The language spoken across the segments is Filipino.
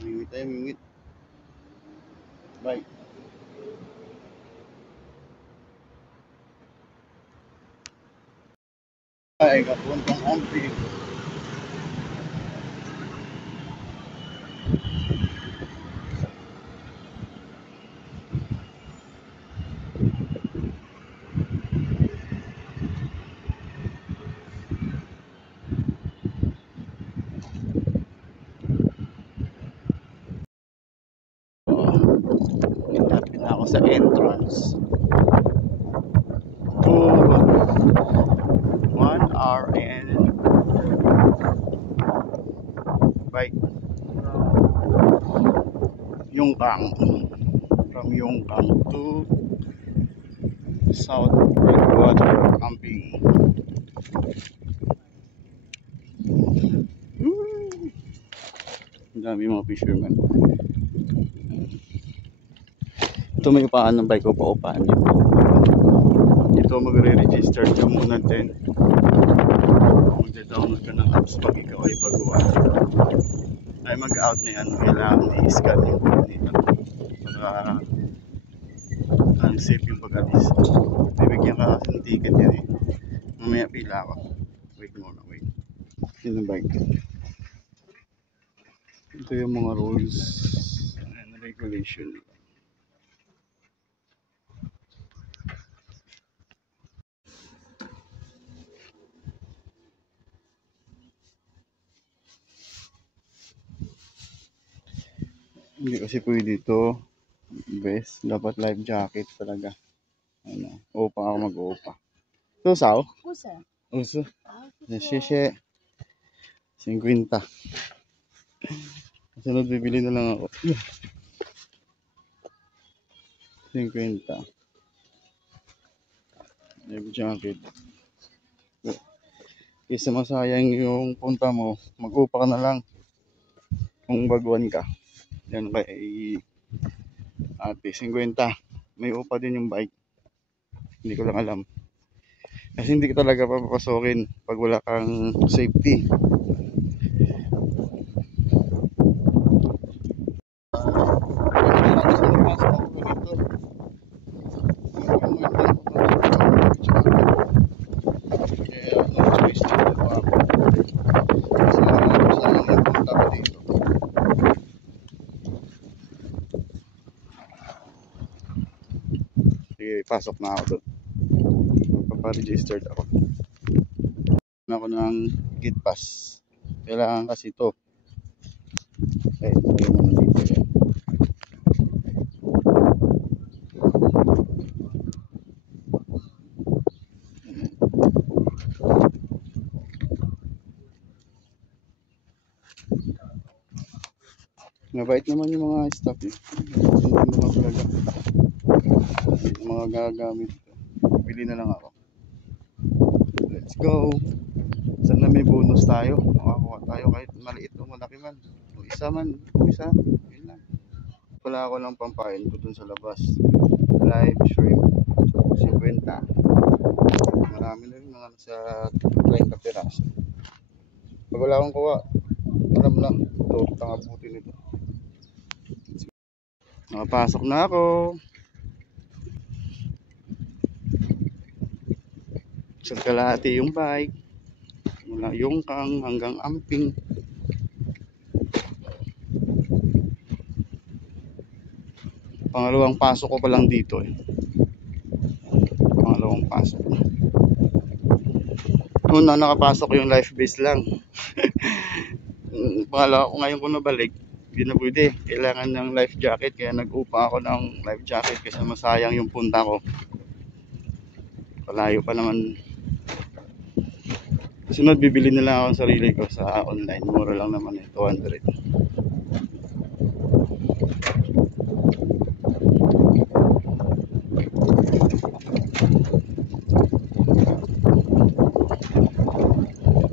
Mingit tayo, mingit. Bye. Ay, kapuntang auntie. Lapit na ako sa entrance. To 1 hour and bike. Yungkang. From Yungkang to South Breakwater, Amping. Ang dami mga fisherman. Ito may upaan ng bike ko, pa-upaan yun. Ito magre-register ka muna din. Magda-download ka ng apps pag ikaw ay baguhan. Ay mag-out na yan, kailangan i-scan yung code nito para safe yung pag-alis. Bibigyan ka kasi ng ticket yan eh. Mamaya pila ako. Wait muna, wait. Yun ang bike. Ito yung mga rules and regulation. Hindi kasi pwede ito. Best, dapat life jacket talaga. Ano, upa ako mag-upa. Tusaw? Pusa. Uso. Shishe. 50. Sunod bibili na lang ako. 50. Life jacket. Kaysa masayang yung punta mo, mag-upa ka na lang. Kung baguhan ka. Yan kay ate, 50. May upa din yung bike. Hindi ko lang alam. Kasi hindi ka talaga papapasokin pag wala kang safety. Sige, pasok na ako doon. Magpapa-registered ako. Ako ng gate pass. Kailangan kasi ito. Okay, tayo muna dito yan. Mabait naman yung mga staff eh. Hindi naman talaga. Yung mga gagamit. Bili na lang ako. Let's go. Sana may bonus tayo. Makakuha tayo kahit maliit o malaki man. O isa man. O isa. Yun lang. Wala ako ng pampain ko dun sa labas. Live shrimp. 50. Marami na rin mga nasa 30 piraso. Pag wala akong kuha, alam lang. Ito, tangabuti nito. Nakapasok na ako. Sa kalahati yung bike. Mula Yungkang hanggang Amping. Pangalawang pasok ko pa lang dito eh. Pangalawang pasok. Una nakapasok yung life base lang. Pangalawa ko ngayon ko nabalik. Hindi na pwede. Kailangan ng life jacket. Kaya nag-upa ako ng life jacket kasi masayang yung punta ko. Palayo pa naman. Sunod bibili na lang ako ng sarili ko sa online. Mura lang naman eh. 200.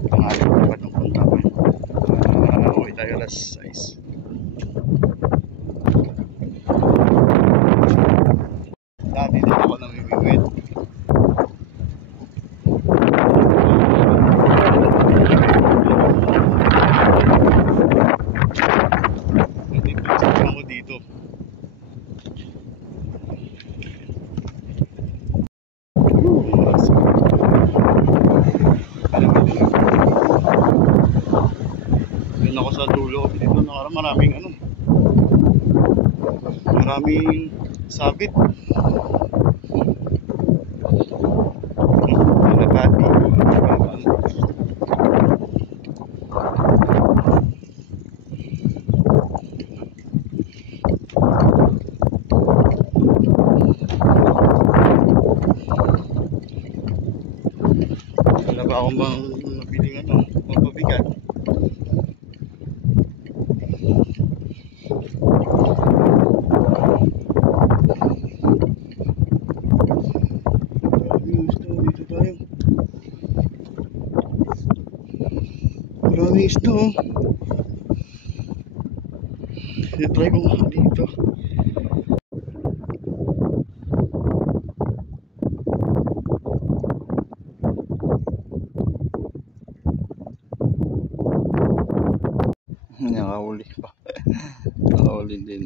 Pangalan ko pa itong punta ko eh. Uwi tayo alas 6. Dati din ako namimigwit. ako sa dulo. Dito na maraming ano. Maraming sabit. Kalapati. Wala ba akong bang mabiling ano, mapabigat? Dito tayo. Maraming isda oh. Try ko nga dito. Nakahuli pa. Nakahuli din.